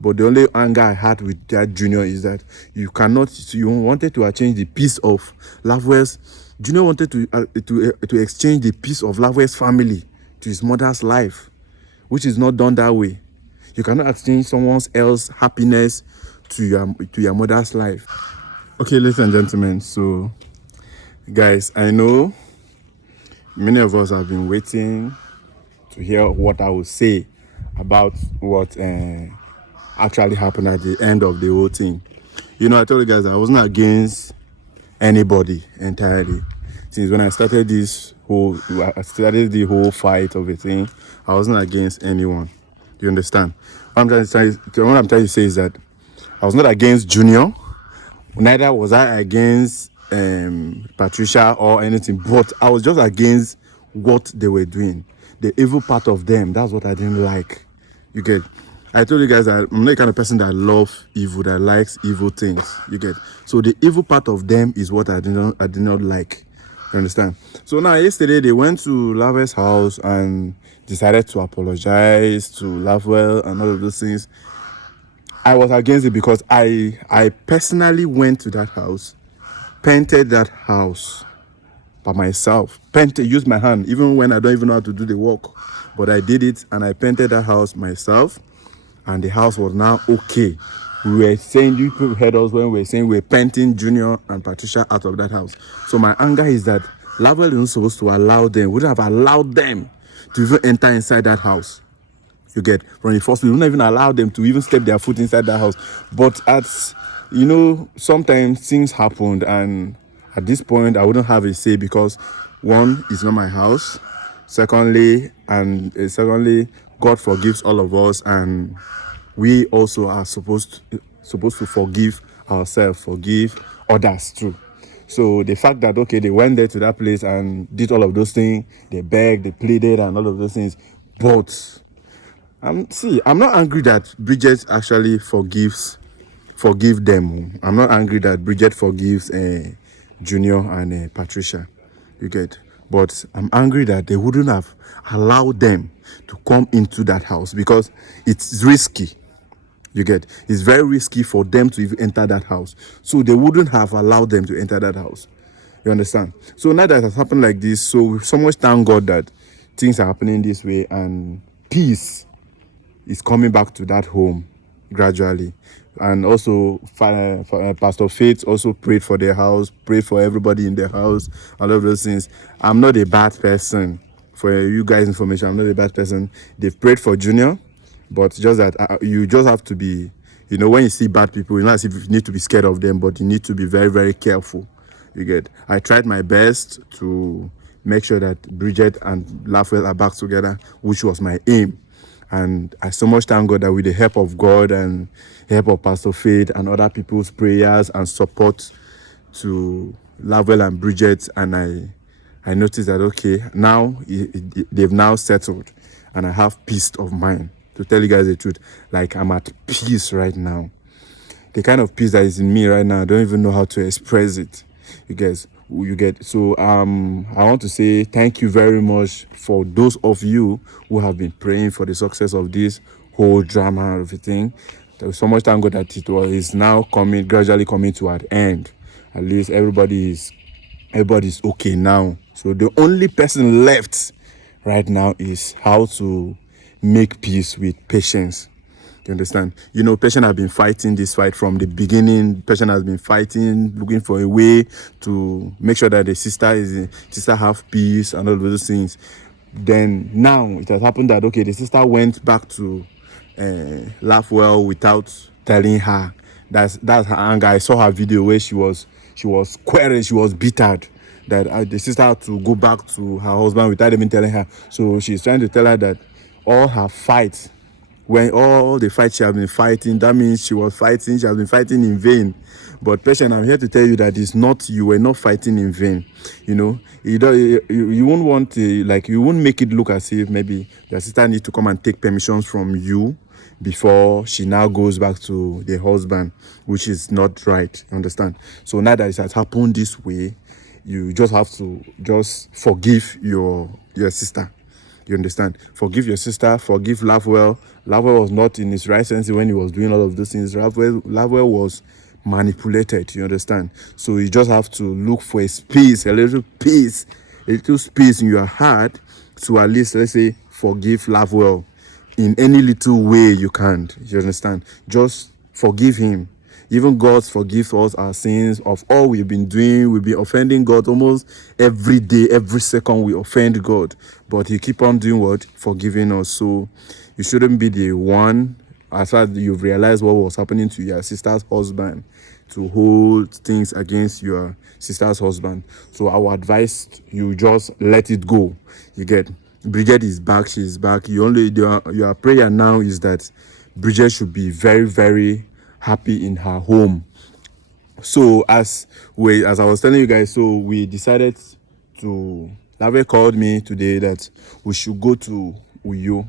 But the only anger I had with that Junior is that you wanted to exchange the peace of Lafwell's. Junior wanted to exchange the peace of Lafwell's family to his mother's life, which is not done that way. You cannot exchange someone else's happiness to your mother's life. Okay, ladies and gentlemen, so guys, I know many of us have been waiting to hear what I will say about what actually happened at the end of the whole thing. You know, I told you guys I wasn't against anybody entirely. Since when I started the whole fight of a thing, I wasn't against anyone. You understand? What I'm trying to say is that I was not against Junior, neither was I against Patricia or anything, but I was just against what they were doing. The evil part of them, that's what I didn't like. You get? I told you guys that I'm not the kind of person that loves evil, that likes evil things. You get? So the evil part of them is what I did not like. You understand? So now yesterday they went to Lafwell's house and decided to apologize to Lafwell and all of those things. I was against it because I personally went to that house, painted that house by myself, used my hand, even when I don't even know how to do the work. But I did it and I painted that house myself, and the house was now okay. We were saying, you people heard us when we were saying we were painting Junior and Patricia out of that house. So my anger is that Lafwell isn't supposed to allow them, would have allowed them to even enter inside that house. You get? From the first, we wouldn't even allow them to even step their foot inside that house. But sometimes things happened, and at this point, I wouldn't have a say because one, it's not my house. Secondly, God forgives all of us, and we also are supposed to forgive ourselves, forgive others too. So the fact that they went there to that place and did all of those things, they begged, they pleaded, and all of those things, but I'm not angry that Bridget actually forgive them. I'm not angry that Bridget forgives Junior and Patricia. You get? But I'm angry that they wouldn't have allowed them to come into that house because it's risky. You get? It's very risky for them to even enter that house. So they wouldn't have allowed them to enter that house. You understand? So now that it has happened like this, so much thank God that things are happening this way and peace is coming back to that home gradually. And also Pastor Faith also prayed for their house, prayed for everybody in their house, all of those things. I'm not a bad person. For you guys' information, I'm not a bad person. They've prayed for Junior, but just that you just have to be, when you see bad people, not as if you need to be scared of them, but you need to be very, very careful. You get? I tried my best to make sure that Bridget and Lafwell are back together, which was my aim. And I so much thank God that with the help of God and the help of Pastor Faith and other people's prayers and support to Lafwell and Bridget, and I noticed that now they've now settled, and I have peace of mind. To tell you guys the truth, like I'm at peace right now. The kind of peace that is in me right now, I don't even know how to express it. You guys, you get? So I want to say thank you very much for those of you who have been praying for the success of this whole drama and everything. There's so much thank God that is now gradually coming to an end. At least everybody's okay now. So the only person left right now is how to make peace with Patience. You understand? Patient has been fighting this fight from the beginning. Patient has been fighting, looking for a way to make sure that the sister have peace and all those things. Then now it has happened that the sister went back to Lafwell without telling her. That's her anger. I saw her video where she was quarreled, she was bittered that the sister had to go back to her husband without even telling her. So she's trying to tell her that all her fights, when all the fights she has been fighting, that means she has been fighting in vain. But Patient, I'm here to tell you that you were not fighting in vain. You won't want to, you won't make it look as if maybe your sister needs to come and take permissions from you before she now goes back to the husband, which is not right. You understand? So now that it has happened this way, you just have to just forgive your sister. You understand? Forgive your sister, forgive Lafwell. Lafwell was not in his right sense when he was doing all of those things. Lafwell was manipulated, you understand? So you just have to look for a space, a little space in your heart to at least, let's say, forgive Lafwell in any little way you can. You understand? Just forgive him. Even God forgives us our sins of all we've been doing. We've been offending God almost every day, every second we offend God. But he keep on doing what? Forgiving us. So you shouldn't be the one, as far as you've realized what was happening to your sister's husband, to hold things against your sister's husband. So our advice, you just let it go. You get? Bridget is back. She's back. Your prayer now is that Bridget should be very, very happy in her home. So as I was telling you guys, so we decided to, Lave called me today that we should go to Uyo,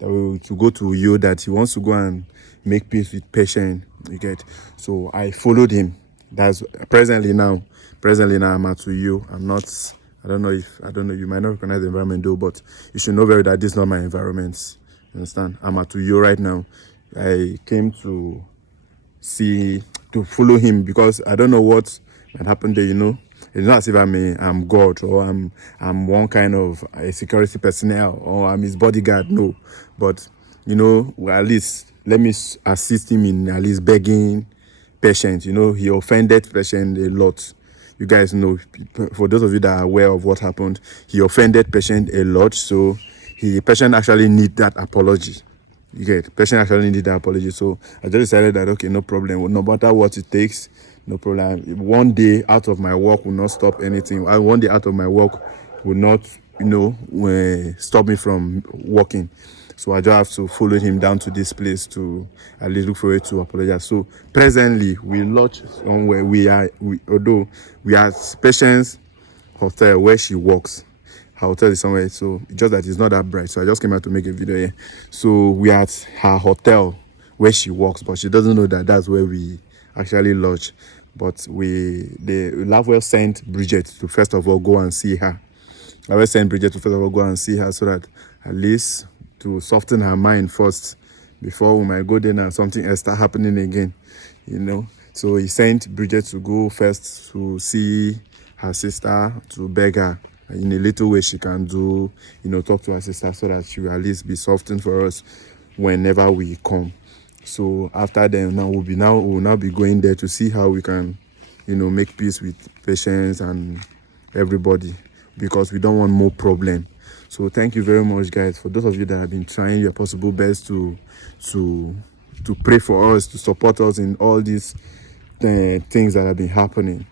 that he wants to go and make peace with patient. You get? So I followed him. That's presently now I'm at Uyo. I don't know, you might not recognize the environment though, but you should know very that this is not my environment. You understand? I'm at Uyo right now. I came to follow him because I don't know what might happen there, you know. It's not as if I'm God or I'm one kind of a security personnel or I'm his bodyguard, no. But, you know, at least let me assist him in at least begging patient. You know, he offended patient a lot. You guys know, for those of you that are aware of what happened, he offended patient a lot. So patient actually need that apology. You get? Patient actually needed that apology. So I just decided that, okay, no problem. No matter what it takes, no problem. One day out of my work will not stop anything. One day out of my work will not, stop me from working. So I just have to follow him down to this place to at least look for it to apologize. So presently, we lodge somewhere. Although we are Patient's hotel where she works. Her hotel is somewhere, so just that it's not that bright. So I just came out to make a video here. So we are at her hotel where she works, but she doesn't know that that's where we actually lodge. But the Lafwell sent Bridget to first of all go and see her. Lafwell sent Bridget to first of all go and see her so that at least to soften her mind first before we might go there and something else start happening again, you know. So he sent Bridget to go first to see her sister, to beg her in a little way she can do, talk to her sister so that she will at least be softened for us whenever we come. So after then, we'll now be going there to see how we can, make peace with patients and everybody, because we don't want more problem. So thank you very much, guys, for those of you that have been trying your possible best to pray for us, to support us in all these things that have been happening.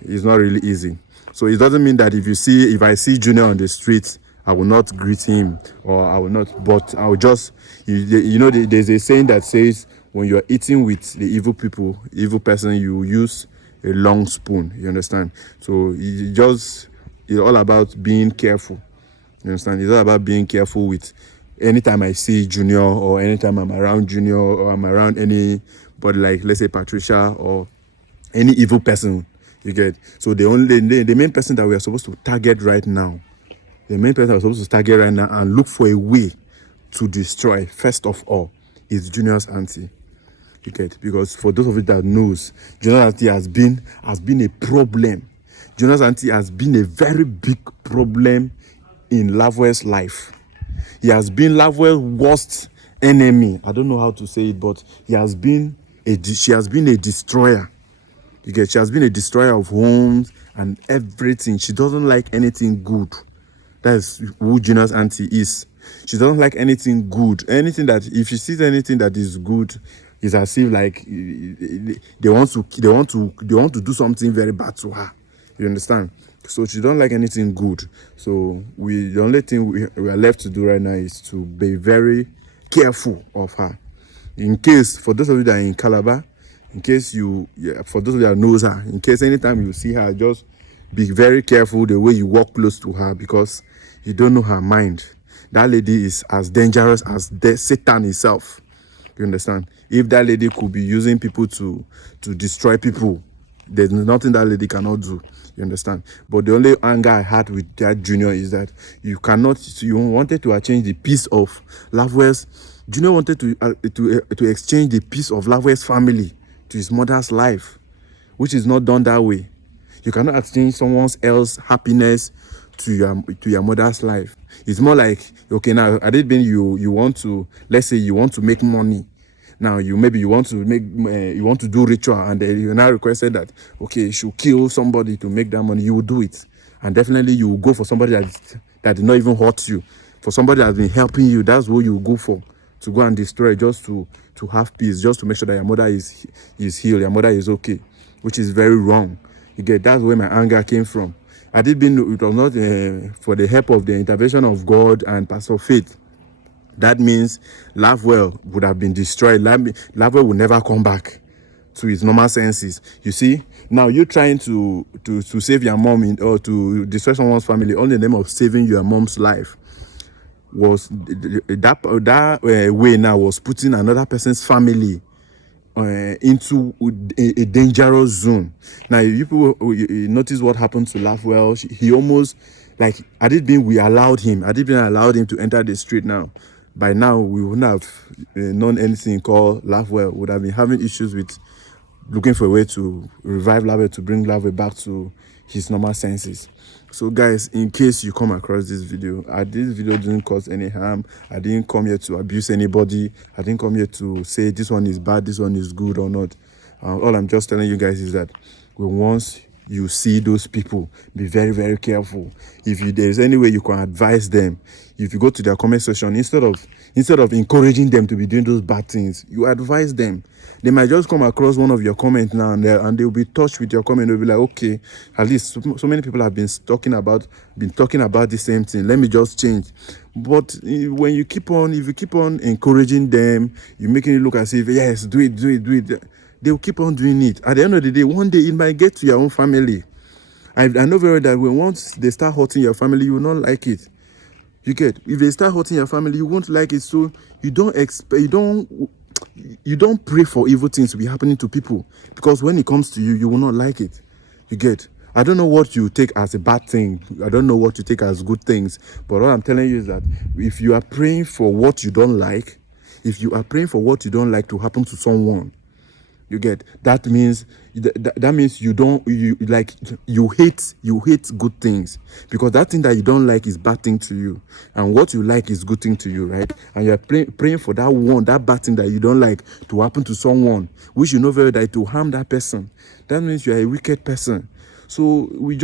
It's not really easy. So it doesn't mean that if I see Junior on the street, I will not greet him or I will not, but I will just, there's a saying that says when you're eating with the evil person, you use a long spoon, you understand? So it's all about being careful, you understand? It's all about being careful with anytime I see Junior or anytime I'm around Junior or I'm around anybody like, let's say, Patricia or any evil person. You get? So the main person that we are supposed to target right now, and look for a way to destroy, first of all, is Junior's auntie. You get? Because for those of you that knows, Junior's auntie has been a problem. Junior's auntie has been a very big problem in Lafwell's life. He has been Lafwell's worst enemy. I don't know how to say it, but she has been a destroyer. You get? She has been a destroyer of homes and everything. She doesn't like anything good. That's who Junior's auntie is. She doesn't like anything good. If she sees anything that is good, it's as if like they want to do something very bad to her. You understand? So she don't like anything good. So the only thing we are left to do right now is to be very careful of her. In case, for those of you that are in Calabar, for those of you that knows her, in case anytime you see her, just be very careful the way you walk close to her, because you don't know her mind. That lady is as dangerous as Satan himself. You understand? If that lady could be using people to destroy people, There's nothing that lady cannot do. You understand? But the only anger I had with that Junior is that you wanted to change the peace of Lafwell's. Junior wanted to exchange the peace of Lafwell's family to his mother's life, which is not done that way. You cannot exchange someone else's happiness to your mother's life. It's more like, okay, now at it being you want to, let's say you want to make money. Now you want to do ritual, and you now requested that, okay, you should kill somebody to make that money. You will do it, and definitely you will go for somebody that did not even hurt you, for somebody that has been helping you. That's what you will go for, to go and destroy, just to have peace, just to make sure that your mother is healed, your mother is okay, which is very wrong. You get, that's where my anger came from. It was not for the help of the intervention of God and Pastor Faith. That means Lafwell would have been destroyed. Lafwell will never come back to his normal senses. You see, now you're trying to save your mom or to destroy someone's family on the name of saving your mom's life. Was that way now was putting another person's family into a dangerous zone. Now, you people notice what happened to Lafwell. He almost, like, we allowed him to enter the street now. By now, we wouldn't have known anything called Lafwell. Would have been having issues with looking for a way to revive Lafwell, to bring Lafwell back to his normal senses. So guys, in case you come across this video, this video didn't cause any harm. I didn't come here to abuse anybody. I didn't come here to say this one is bad, this one is good or not. All I'm just telling you guys is that once you see those people, be very, very careful. If there's any way you can advise them, if you go to their comment section, instead of encouraging them to be doing those bad things, you advise them. They might just come across one of your comments now and there, and they'll be touched with your comment. They'll be like, okay, at least so many people have been talking about the same thing. Let me just change. But when if you keep on encouraging them, you're making it look as if, yes, do it. They'll keep on doing it. At the end of the day, one day it might get to your own family. I know very well that once they start hurting your family, you will not like it. You get, if they start hurting your family, you won't like it. So you don't pray for evil things to be happening to people, because when it comes to you, you will not like it. You get, I don't know what you take as a bad thing. I don't know what you take as good things. But what I'm telling you is that if you are praying for what you don't like, to happen to someone, you get, that means you hate good things, because that thing that you don't like is bad thing to you, and what you like is good thing to you, right? And you're praying for that bad thing that you don't like to happen to someone, which you know very well to harm that person. That means you're a wicked person. So let's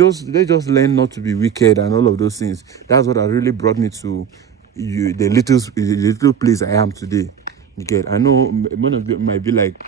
just learn not to be wicked and all of those things. That's what really brought me to the little place I am today. You get, I know one of you might be like,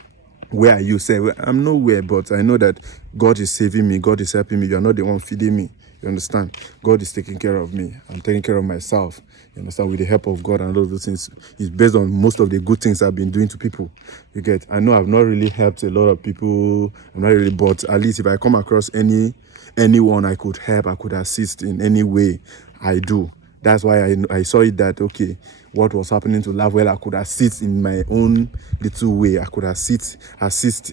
where are you? Say, well, I'm nowhere, but I know that God is saving me. God is helping me. You are not the one feeding me. You understand? God is taking care of me. I'm taking care of myself. You understand? With the help of God and all those things. It's based on most of the good things I've been doing to people. You get? I know I've not really helped a lot of people. I'm not really, but at least if I come across anyone I could help, I could assist in any way, I do. That's why I saw it that, okay, what was happening to Lafwell, I could assist in my own little way. I could assist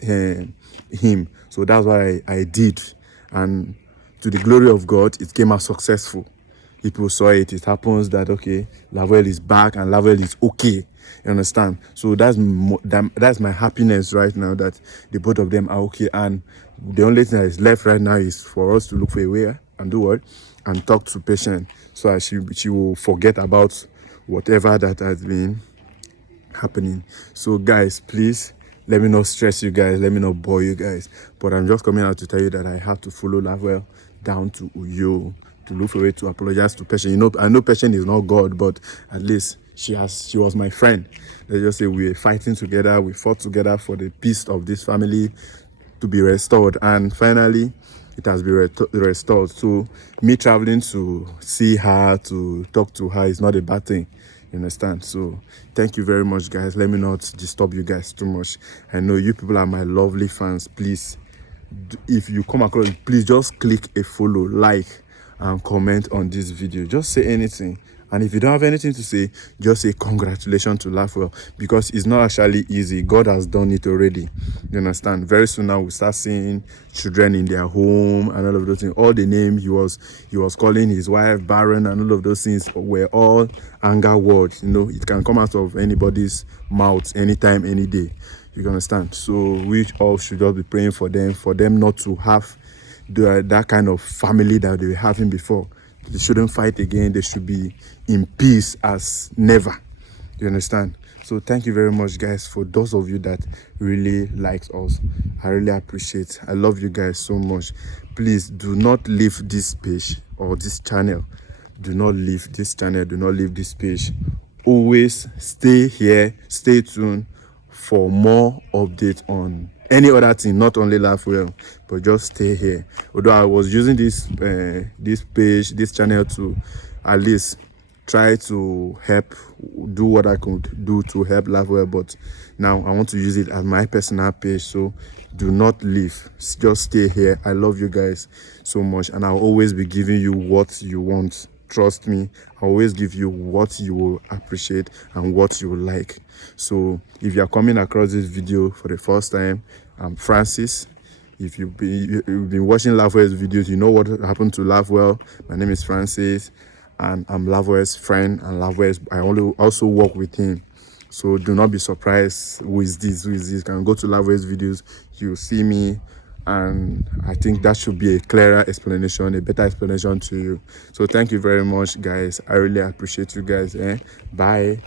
him. So that's what I did. And to the glory of God, it came out successful. People saw it. It happens that, okay, Lafwell is back and Lafwell is okay. You understand? So that's my happiness right now, that the both of them are okay. And the only thing that is left right now is for us to look for a way and do what? And talk to patient, so that she will forget about whatever that has been happening. So guys, please let me not stress you guys, let me not bore you guys, but I'm just coming out to tell you that I have to follow Lafwell down to Uyo to look for a way to apologize to patient. You know, I know patient is not God, but at least she was my friend. Let's just say we were fighting together, we fought together for the peace of this family to be restored, and finally it has been restored. So me traveling to see her, to talk to her, is not a bad thing. You understand? So thank you very much, guys. Let me not disturb you guys too much. I know you people are my lovely fans. Please, if you come across, please just click a follow, like, and comment on this video. Just say anything. And if you don't have anything to say, just say congratulations to Lafwell, because it's not actually easy. God has done it already. You understand? Very soon now we'll start seeing children in their home and all of those things. All the name he was calling his wife barren and all of those things were all anger words. You know, it can come out of anybody's mouth anytime, any day. You understand? So we all should just be praying for them not to have that kind of family that they were having before. They shouldn't fight again. They should be in peace as never. You understand? So thank you very much, guys, for those of you that really likes us. I really appreciate. I love you guys so much. Please do not leave this page or this channel. Do not leave this channel. Do not leave this page. Always stay here. Stay tuned for more updates on any other thing, not only Lafwell, but just stay here. Although I was using this this channel to at least try to help do what I could do to help Lafwell, but now I want to use it as my personal page. So do not leave, just stay here. I love you guys so much, and I'll always be giving you what you want. Trust me, I always give you what you will appreciate and what you will like. So if you are coming across this video for the first time, I'm Francis. If you've been watching Lafwell's videos, you know what happened to Lafwell. My name is Francis, and I'm Lafwell's friend, and I also work with him. So do not be surprised with this. You can go to Lafwell's videos, you'll see me, and I think that should be a clearer explanation, a better explanation to you. So thank you very much, guys. I really appreciate you guys. Bye.